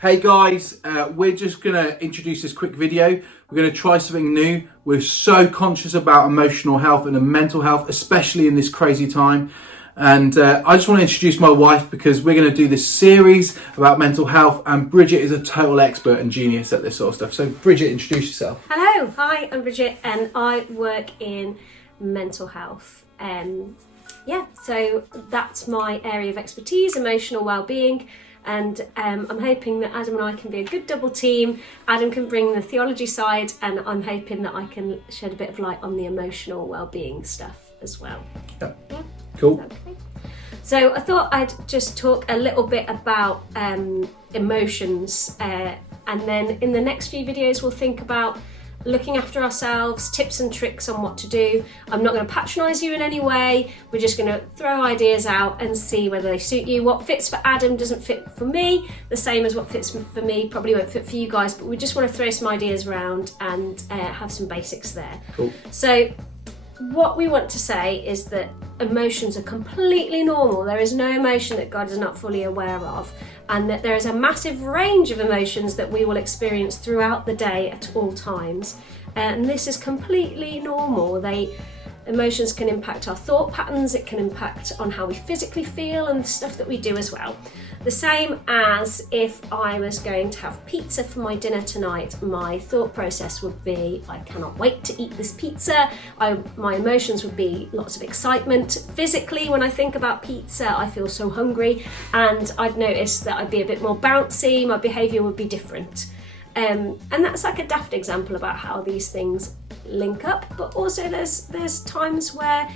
Hey guys, we're just going to introduce this quick video. We're going to try something new. We're so conscious about emotional health and mental health, especially in this crazy time. And I just want to introduce my wife because we're going to do this series about mental health, and Bridget is a total expert and genius at this sort of stuff. So Bridget, introduce yourself. Hello, hi, I'm Bridget and I work in mental health. So that's my area of expertise, emotional well-being. And I'm hoping that Adam and I can be a good double team. Adam can bring the theology side, and I'm hoping that I can shed a bit of light on the emotional well-being stuff as well. Yeah. Cool. Okay. So I thought I'd just talk a little bit about emotions, and then in the next few videos we'll think about looking after ourselves, tips and tricks on what to do. I'm not going to patronise you in any way. We're just going to throw ideas out and see whether they suit you. What fits for Adam doesn't fit for me. The same as what fits for me probably won't fit for you guys, but we just want to throw some ideas around and have some basics there. Cool. So what we want to say is that emotions are completely normal. There is no emotion that God is not fully aware of, and that there is a massive range of emotions that we will experience throughout the day at all times. And this is completely normal. Emotions can impact our thought patterns, it can impact on how we physically feel and the stuff that we do as well. The same as if I was going to have pizza for my dinner tonight, my thought process would be, I cannot wait to eat this pizza. My emotions would be lots of excitement. Physically, when I think about pizza, I feel so hungry, and I'd notice that I'd be a bit more bouncy, my behaviour would be different. And that's like a daft example about how these things link up, but also there's times where,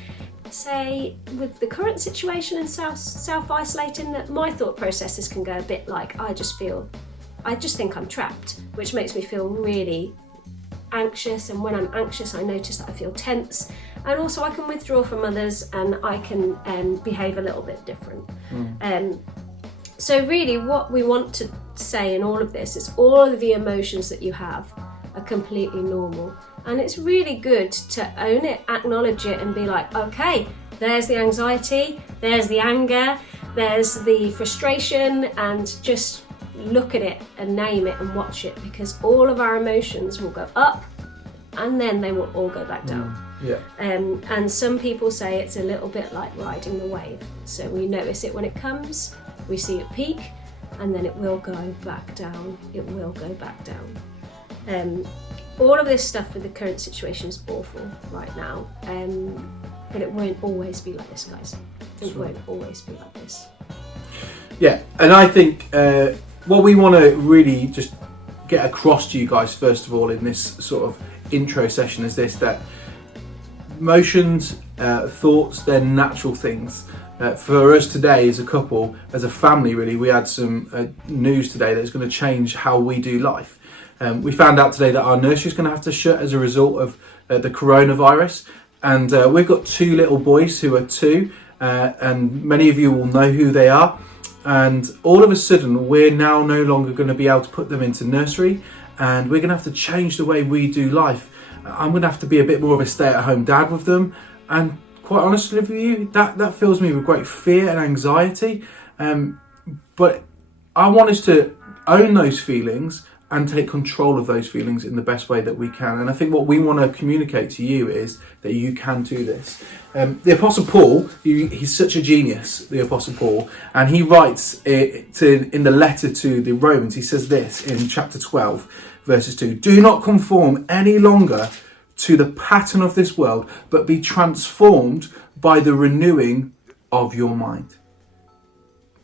say with the current situation and self-isolating, that my thought processes can go a bit like, I just think I'm trapped, which makes me feel really anxious, and when I'm anxious I notice that I feel tense, and also I can withdraw from others and I can behave a little bit different. So really what we want to say in all of this is all of the emotions that you have are completely normal, and it's really good to own it, acknowledge it, and be like, okay, there's the anxiety, there's the anger, there's the frustration, and just look at it and name it and watch it, because all of our emotions will go up and then they will all go back down. And some people say it's a little bit like riding the wave. So we notice it when it comes, we see it peak, and then it will go back down, it will go back down. All of this stuff with the current situation is awful right now, but it won't always be like this, guys. It won't always be like this. Yeah, and I think what we want to really just get across to you guys, first of all, in this sort of intro session is this, that emotions, thoughts, they're natural things. For us today as a couple, as a family really, we had some news today that's going to change how we do life. We found out today that our nursery is going to have to shut as a result of the coronavirus, and we've got two little boys who are 2, and many of you will know who they are, and all of a sudden we're now no longer going to be able to put them into nursery, and we're going to have to change the way we do life. I'm going to have to be a bit more of a stay-at-home dad with them, and quite honestly with you, that fills me with great fear and anxiety, but I want us to own those feelings and take control of those feelings in the best way that we can. And I think what we want to communicate to you is that you can do this. The Apostle Paul, he's such a genius, the Apostle Paul, and he writes in the letter to the Romans, he says this in chapter 12, verses 2, "Do not conform any longer to the pattern of this world, but be transformed by the renewing of your mind."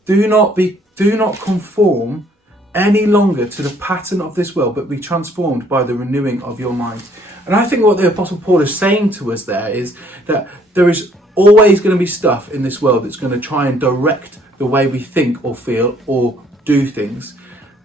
Do not conform any longer to the pattern of this world, but be transformed by the renewing of your mind. And I think what the Apostle Paul is saying to us there is that there is always going to be stuff in this world that's going to try and direct the way we think or feel or do things.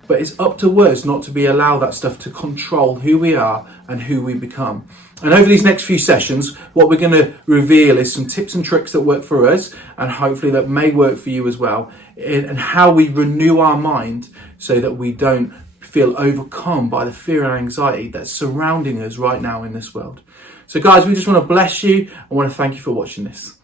But it's up to us not to allow that stuff to control who we are and who we become. And over these next few sessions, what we're going to reveal is some tips and tricks that work for us, and hopefully that may work for you as well, and how we renew our mind so that we don't feel overcome by the fear and anxiety that's surrounding us right now in this world. So guys, we just want to bless you. I want to thank you for watching this.